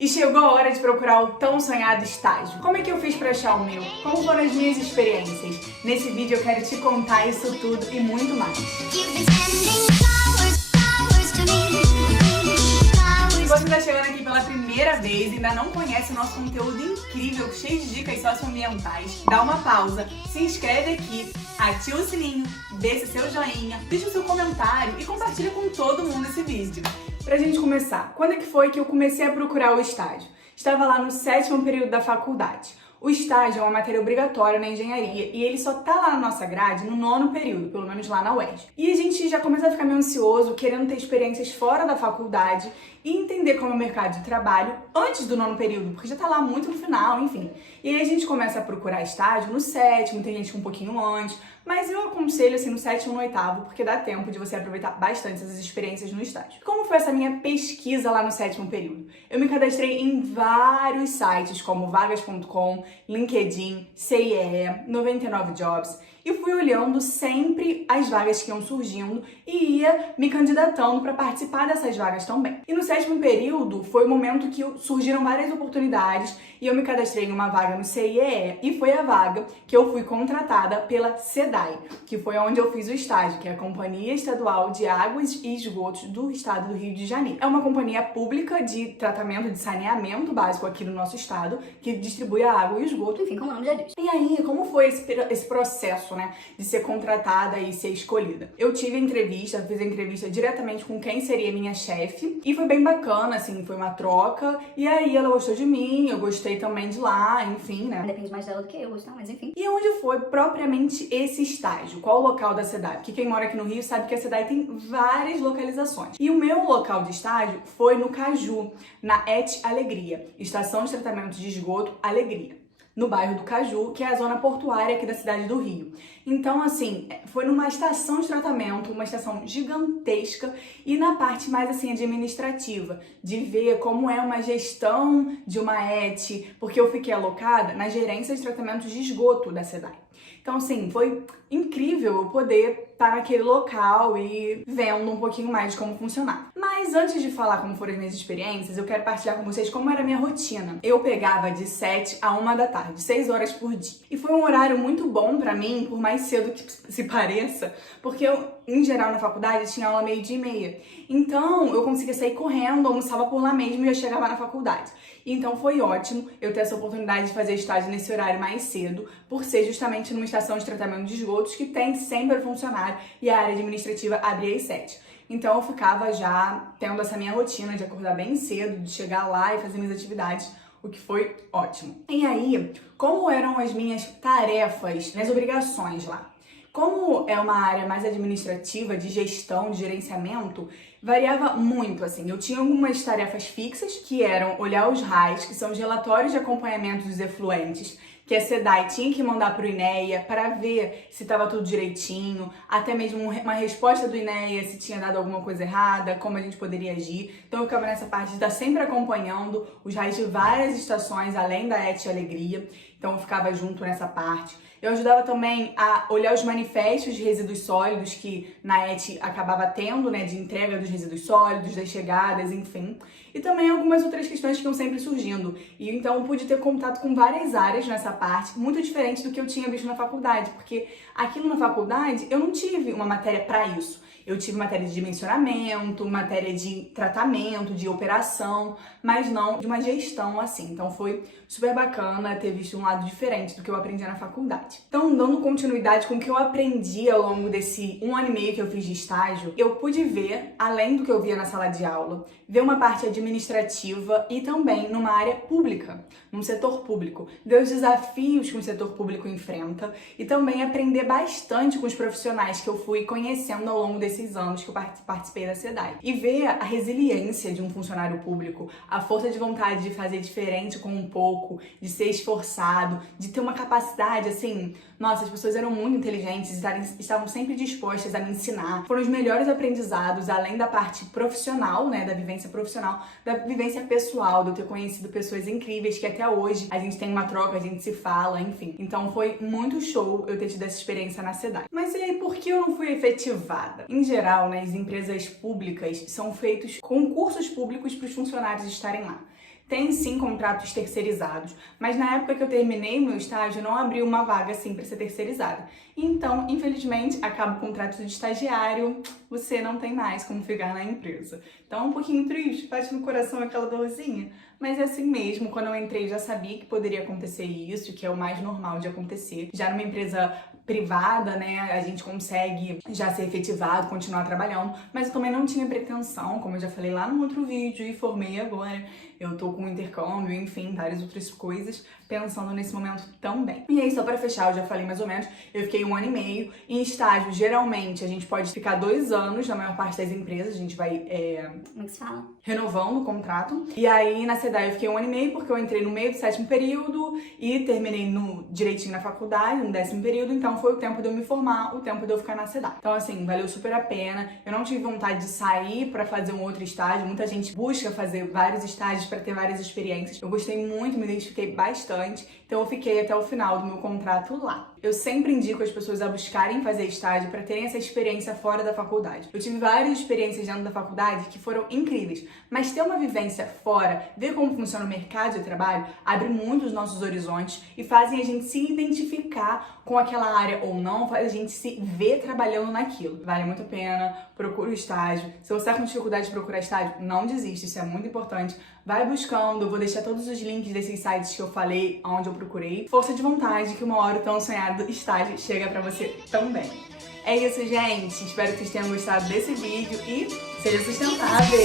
E chegou a hora de procurar o tão sonhado estágio. Como é que eu fiz pra achar o meu? Como foram as minhas experiências? Nesse vídeo eu quero te contar isso tudo e muito mais. Se você está chegando aqui pela primeira vez e ainda não conhece o nosso conteúdo incrível, cheio de dicas socioambientais, dá uma pausa, se inscreve aqui, ativa o sininho, deixa seu joinha, deixa o seu comentário e compartilha com todo mundo esse vídeo. Pra gente começar, quando é que foi que eu comecei a procurar o estágio? Estava lá no 7º período da faculdade. O estágio é uma matéria obrigatória na engenharia e ele só tá lá na nossa grade no 9º período, pelo menos lá na UERJ. E a gente já começa a ficar meio ansioso, querendo ter experiências fora da faculdade e entender como é o mercado de trabalho antes do 9º período, porque já tá lá muito no final, enfim. E aí a gente começa a procurar estágio no 7º, tem gente um pouquinho antes, mas eu aconselho assim no 7º e no 8º, porque dá tempo de você aproveitar bastante essas experiências no estágio. Como foi essa minha pesquisa lá no 7º período? Eu me cadastrei em vários sites como vagas.com, LinkedIn, CIE, 99 Jobs, e fui olhando sempre as vagas que iam surgindo e ia me candidatando para participar dessas vagas também. E no 7º período foi o momento que surgiram várias oportunidades e eu me cadastrei em uma vaga no CIE e foi a vaga que eu fui contratada pela SEDAI, que foi onde eu fiz o estágio, que é a Companhia Estadual de Águas e Esgotos do Estado do Rio de Janeiro. É uma companhia pública de tratamento de saneamento básico aqui no nosso estado, que distribui a água e o esgoto, enfim, como o nome já diz. E aí, como foi esse processo, né, de ser contratada e ser escolhida? Eu tive a entrevista, fiz a entrevista diretamente com quem seria minha chefe e foi bem bacana, assim, foi uma troca e aí ela gostou de mim, eu gostei também de lá, enfim, né? Depende mais dela do que eu, não, mas enfim. E onde foi propriamente esse estágio? Qual o local da SEDAI? Porque quem mora aqui no Rio sabe que a SEDAI tem várias localizações. E o meu local de estágio foi no Caju, na ET Alegria, Estação de Tratamento de Esgoto Alegria, no bairro do Caju, que é a zona portuária aqui da cidade do Rio. Então, assim, foi numa estação de tratamento, uma estação gigantesca e na parte mais, assim, administrativa, de ver como é uma gestão de uma ET, porque eu fiquei alocada na gerência de tratamento de esgoto da SEDAI. Então, assim, foi incrível eu poder estar naquele local e vendo um pouquinho mais de como funcionava. Mas antes de falar como foram as minhas experiências, eu quero partilhar com vocês como era a minha rotina. Eu pegava de 7 a 1 da tarde, 6 horas por dia. E foi um horário muito bom pra mim, por mais cedo que se pareça, porque eu, em geral, na faculdade, tinha aula 12h30. Então, eu conseguia sair correndo, almoçava por lá mesmo e já chegava na faculdade. Então, foi ótimo eu ter essa oportunidade de fazer estágio nesse horário mais cedo, por ser justamente numa estação de tratamento de esgotos que tem sempre funcionário e a área administrativa abria às 7. Então, eu ficava já tendo essa minha rotina de acordar bem cedo, de chegar lá e fazer minhas atividades, o que foi ótimo. E aí, como eram as minhas tarefas, minhas obrigações lá? Como é uma área mais administrativa, de gestão, de gerenciamento, variava muito, assim. Eu tinha algumas tarefas fixas, que eram olhar os RAIs, que são os relatórios de acompanhamento dos efluentes, que a SEDAI tinha que mandar para o INEA para ver se estava tudo direitinho, até mesmo uma resposta do INEA se tinha dado alguma coisa errada, como a gente poderia agir. Então eu ficava nessa parte de estar sempre acompanhando os RAIs de várias estações, além da ET Alegria, então eu ficava junto nessa parte. Eu ajudava também a olhar os manifestos de resíduos sólidos que na ET acabava tendo, né, de entrega dos resíduos sólidos, das chegadas, enfim. E também algumas outras questões que iam sempre surgindo. E então eu pude ter contato com várias áreas nessa parte, muito diferente do que eu tinha visto na faculdade, porque aqui na faculdade eu não tive uma matéria para isso. Eu tive matéria de dimensionamento, matéria de tratamento, de operação, mas não de uma gestão assim. Então foi super bacana ter visto um lado diferente do que eu aprendi na faculdade. Então, dando continuidade com o que eu aprendi ao longo desse 1 ano e meio que eu fiz de estágio, eu pude ver, além do que eu via na sala de aula, ver uma parte administrativa e também numa área pública, num setor público, ver os desafios que o setor público enfrenta e também aprender bastante com os profissionais que eu fui conhecendo ao longo desses anos que eu participei da SEDAI. E ver a resiliência de um funcionário público, a força de vontade de fazer diferente com um pouco, de ser esforçado, de ter uma capacidade, assim, nossa, as pessoas eram muito inteligentes, estavam sempre dispostas a me ensinar. Foram os melhores aprendizados, além da parte profissional, né, da vivência profissional, da vivência pessoal, de eu ter conhecido pessoas incríveis que até hoje a gente tem uma troca, a gente se fala, enfim. Então foi muito show eu ter tido essa experiência na SEDAI. Mas e aí, por que eu não fui efetivada? Em geral, nas empresas públicas, são feitos concursos públicos para os funcionários estarem lá. Tem sim contratos terceirizados, mas na época que eu terminei o meu estágio não abriu uma vaga assim para ser terceirizada. Então, infelizmente, acaba o contrato de estagiário, você não tem mais como ficar na empresa. Então, um pouquinho triste, bate no coração aquela dorzinha. Mas é assim mesmo, quando eu entrei já sabia que poderia acontecer isso, que é o mais normal de acontecer. Já numa empresa privada, né, a gente consegue já ser efetivado, continuar trabalhando, mas eu também não tinha pretensão, como eu já falei lá no outro vídeo e formei agora. Eu tô com intercâmbio, enfim, várias outras coisas, pensando nesse momento também. E aí, só pra fechar, eu já falei mais ou menos, eu fiquei 1 ano e meio. Em estágio, geralmente, a gente pode ficar 2 anos na maior parte das empresas, a gente vai Como é que se fala? renovando o contrato. E aí, na SEDAI, eu fiquei 1 ano e meio, porque eu entrei no meio do 7º período e terminei direitinho na faculdade, no 10º período, então foi o tempo de eu me formar, o tempo de eu ficar na SEDAI. Então, assim, valeu super a pena. Eu não tive vontade de sair pra fazer um outro estágio. Muita gente busca fazer vários estágios para ter várias experiências. Eu gostei muito, me identifiquei bastante, então eu fiquei até o final do meu contrato lá. Eu sempre indico as pessoas a buscarem fazer estágio para terem essa experiência fora da faculdade. Eu tive várias experiências dentro da faculdade que foram incríveis, mas ter uma vivência fora, ver como funciona o mercado de trabalho, abre muito os nossos horizontes e fazem a gente se identificar com aquela área ou não, faz a gente se ver trabalhando naquilo. Vale muito a pena, procura o estágio. Se você está com dificuldade de procurar estágio, não desiste, isso é muito importante. Vai buscando, eu vou deixar todos os links desses sites que eu falei, onde eu procurei. Força de vontade, que uma hora o tão sonhado estágio chega pra você também. É isso, gente. Espero que vocês tenham gostado desse vídeo e seja sustentável!